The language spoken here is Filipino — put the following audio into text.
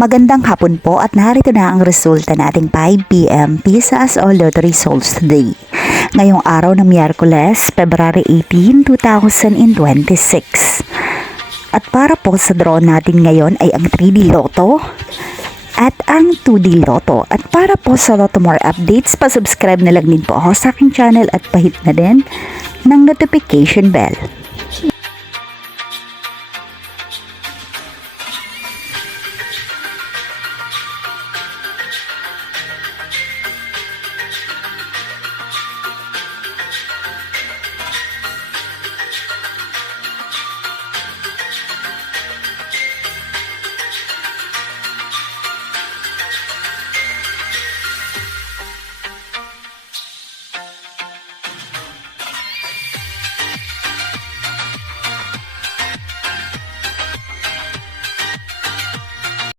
Magandang hapon po at narito na ang resulta nating 5 p.m. PISA All Lottery Results today. Ngayong araw ng Miyerkules, February 18, 2026. At para po sa draw natin ngayon ay ang 3D Lotto at ang 2D Lotto. At para po sa Lotto More updates, pa-subscribe na lang din po ako sa aking channel at pahit na din ng notification bell.